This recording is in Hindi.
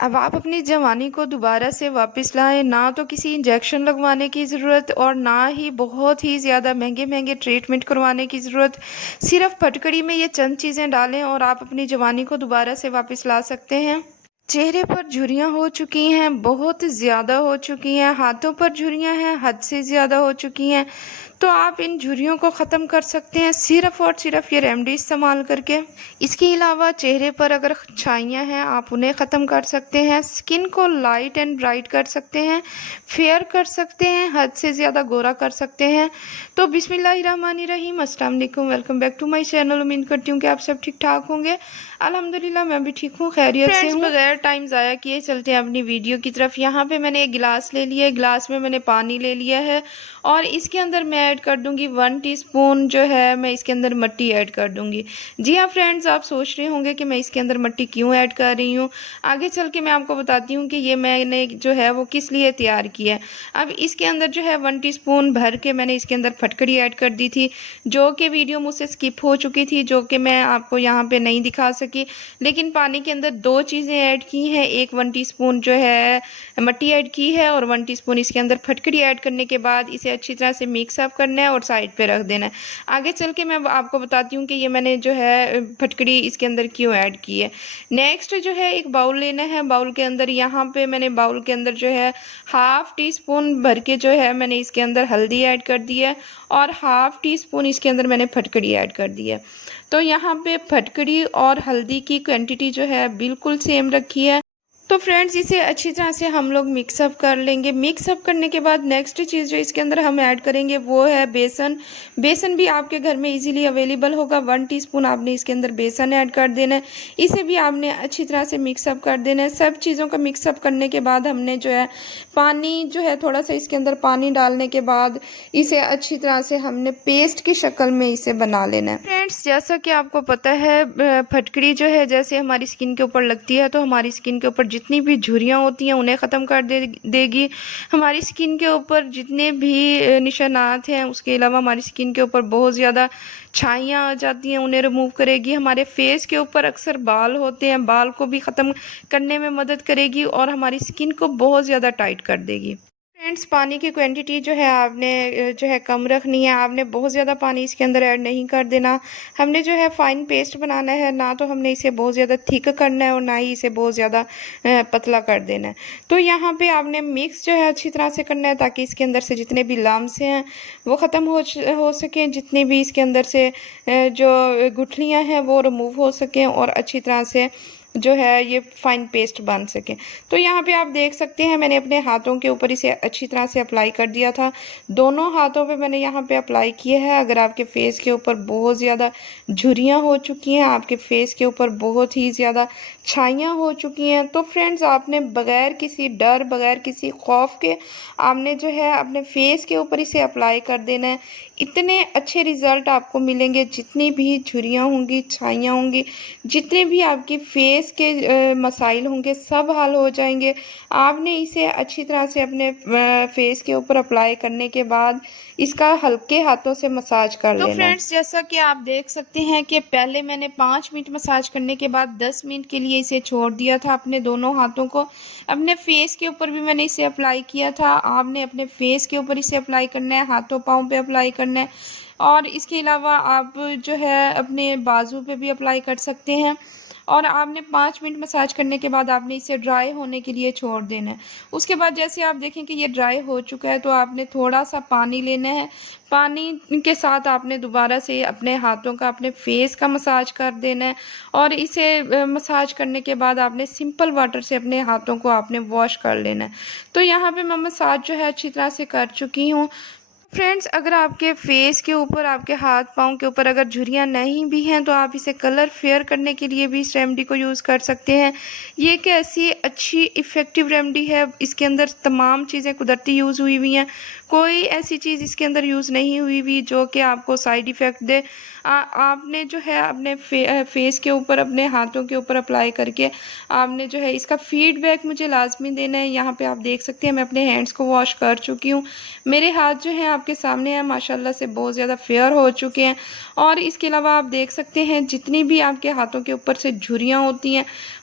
अब आप अपनी जवानी को दोबारा से वापस लाएँ, ना तो किसी इंजेक्शन लगवाने की ज़रूरत और ना ही बहुत ही ज़्यादा महँगे-महँगे ट्रीटमेंट करवाने की ज़रूरत। सिर्फ़ फटकड़ी में ये चंद चीज़ें डालें और आप अपनी जवानी को दोबारा से वापस ला सकते हैं। चेहरे पर झुर्रियाँ हो चुकी हैं, बहुत ज़्यादा हो चुकी हैं, हाथों पर झुर्रियाँ हैं, हद से ज़्यादा हो चुकी हैं, तो आप इन झुर्रियों को ख़त्म कर सकते हैं सिर्फ़ और सिर्फ़ ये रेमेडी इस्तेमाल करके। इसके अलावा चेहरे पर अगर छाइयाँ हैं, आप उन्हें ख़त्म कर सकते हैं, स्किन को लाइट एंड ब्राइट कर सकते हैं, फेयर कर सकते हैं, हद से ज़्यादा गोरा कर सकते हैं। तो बिस्मिल्लाहिर्रहमानिर्रहीम, अस्सलाम वालेकुम, welcome back to my channel. उम्मीद करती हूँ कि आप सब ठीक ठाक होंगे। अल्हम्दुलिल्लाह मैं भी ठीक हूँ, खैरियत से हूँ। बगैर टाइम ज़ाया किए चलते हैं अपनी वीडियो की तरफ। यहाँ पे मैंने एक गिलास ले लिया है, गिलास में मैंने पानी ले लिया है और इसके अंदर मैं ऐड कर दूंगी 1 टीस्पून जो है मैं इसके अंदर मिट्टी ऐड कर दूंगी। जी हाँ फ्रेंड्स, आप सोच रहे होंगे कि मैं इसके अंदर मिट्टी क्यों ऐड कर रही हूँ। आगे चल के मैं आपको बताती हूँ कि ये मैंने जो है वो किस लिए तैयार किया है। अब इसके अंदर जो है 1 टीस्पून भर के मैंने इसके अंदर फटकड़ी ऐड कर दी थी, जो कि वीडियो मुझसे स्किप हो चुकी थी, जो कि मैं आपको यहाँ पे नहीं दिखा सकी। लेकिन पानी के अंदर 2 चीज़ें ऐड की हैं, एक 1 टीस्पून जो है मिट्टी ऐड की है और 1 टीस्पून इसके अंदर फटकड़ी ऐड करने के बाद इसे अच्छी तरह से मिक्स अप करना है और साइड पे रख देना है। आगे चल के मैं आपको बताती हूँ कि ये मैंने जो है फटकड़ी इसके अंदर क्यों ऐड की है। नेक्स्ट जो है एक बाउल लेना है, बाउल के अंदर यहाँ पे मैंने बाउल के अंदर जो है 1/2 टीस्पून भर के जो है मैंने इसके अंदर हल्दी ऐड कर दी है और 1/2 टीस्पून इसके अंदर मैंने फटकड़ी ऐड कर दी है। तो यहाँ पे फटकड़ी और हल्दी की क्वांटिटी जो है बिल्कुल सेम रखी है। तो फ्रेंड्स इसे अच्छी तरह से हम लोग मिक्सअप कर लेंगे। मिक्सअप करने के बाद नेक्स्ट चीज़ जो इसके अंदर हम ऐड करेंगे वो है बेसन। बेसन भी आपके घर में इजीली अवेलेबल होगा। 1 टीस्पून आपने इसके अंदर बेसन ऐड कर देना है। इसे भी आपने अच्छी तरह से मिक्सअप कर देना है। सब चीज़ों का मिक्सअप करने के बाद हमने जो है पानी जो है थोड़ा सा इसके अंदर पानी डालने के बाद इसे अच्छी तरह से हमने पेस्ट की शक्ल में इसे बना लेना है। फ्रेंड्स जैसा कि आपको पता है फटकड़ी जो है जैसे हमारी स्किन के ऊपर लगती है तो हमारी स्किन के ऊपर जितनी भी झुर्रियाँ होती हैं उन्हें ख़त्म कर देगी। हमारी स्किन के ऊपर जितने भी निशानात हैं, उसके अलावा हमारी स्किन के ऊपर बहुत ज़्यादा छाइयाँ आ जाती हैं उन्हें रिमूव करेगी। हमारे फेस के ऊपर अक्सर बाल होते हैं, बाल को भी ख़त्म करने में मदद करेगी और हमारी स्किन को बहुत ज़्यादा टाइट कर देगी। फ्रेंड्स पानी की क्वांटिटी जो है आपने जो है कम रखनी है। आपने बहुत ज़्यादा पानी इसके अंदर ऐड नहीं कर देना। हमने जो है फ़ाइन पेस्ट बनाना है, ना तो हमने इसे बहुत ज़्यादा थिक करना है और ना ही इसे बहुत ज़्यादा पतला कर देना है। तो यहाँ पे आपने मिक्स जो है अच्छी तरह से करना है ताकि इसके अंदर से जितने भी लम्स हैं वो ख़त्म हो सकें, जितने भी इसके अंदर से जो गुठलियाँ हैं वो रिमूव हो सकें और अच्छी तरह से जो है ये फाइन पेस्ट बन सके। तो यहाँ पे आप देख सकते हैं मैंने अपने हाथों के ऊपर इसे अच्छी तरह से अप्लाई कर दिया था। दोनों हाथों पे मैंने यहाँ पे अप्लाई किया है। अगर आपके फेस के ऊपर बहुत ज़्यादा झुर्रियाँ हो चुकी हैं, आपके फेस के ऊपर बहुत ही ज़्यादा छाइयाँ हो चुकी हैं, तो फ्रेंड्स आपने बगैर किसी डर, बगैर किसी खौफ के आपने जो है अपने फेस के ऊपर इसे अप्लाई कर देना है। इतने अच्छे रिज़ल्ट आपको मिलेंगे। जितनी भी झुर्रियाँ होंगी, छाइयाँ होंगी, जितने भी आपकी फेस के मसाइल होंगे सब हल हो जाएंगे। आपने इसे अच्छी तरह से अपने फेस के ऊपर अप्लाई करने के बाद इसका हल्के हाथों से मसाज कर लेना। तो फ्रेंड्स जैसा कि आप देख सकते हैं कि पहले मैंने 5 मिनट मसाज करने के बाद 10 मिनट के लिए इसे छोड़ दिया था अपने दोनों हाथों को। अपने फेस के ऊपर भी मैंने इसे अप्लाई किया था। आपने अपने फेस के ऊपर इसे अप्लाई करना है, हाथों पाँव पे अप्लाई करना है और इसके अलावा आप जो है अपने बाजू पे भी अप्लाई कर सकते हैं। और आपने 5 मिनट मसाज करने के बाद आपने इसे ड्राई होने के लिए छोड़ देना है। उसके बाद जैसे आप देखें कि ये ड्राई हो चुका है तो आपने थोड़ा सा पानी लेना है। पानी के साथ आपने दोबारा से अपने हाथों का, अपने फेस का मसाज कर देना है और इसे मसाज करने के बाद आपने सिंपल वाटर से अपने हाथों को आपने वॉश कर लेना है। तो यहाँ पे मैं मसाज जो है अच्छी तरह से कर चुकी हूँ। फ्रेंड्स अगर आपके फेस के ऊपर, आपके हाथ पाँव के ऊपर अगर झुर्रियाँ नहीं भी हैं तो आप इसे कलर फेयर करने के लिए भी इस रेमेडी को यूज़ कर सकते हैं। ये एक ऐसी अच्छी इफ़ेक्टिव रेमेडी है, इसके अंदर तमाम चीज़ें कुदरती यूज़ हुई हुई हैं। कोई ऐसी चीज़ इसके अंदर यूज़ नहीं हुई हुई जो कि आपको साइड इफ़ेक्ट दे। आपने जो है अपने फेस के ऊपर, अपने हाथों के ऊपर अप्लाई करके आपने जो है इसका फीडबैक मुझे लाजमी देना है। यहाँ पे आप देख सकते हैं मैं अपने हैंड्स को वॉश कर चुकी हूँ। मेरे हाथ जो हैं आपके सामने हैं, माशाल्लाह से बहुत ज़्यादा फेयर हो चुके हैं। और इसके अलावा आप देख सकते हैं जितनी भी आपके हाथों के ऊपर से झुर्रियाँ होती हैं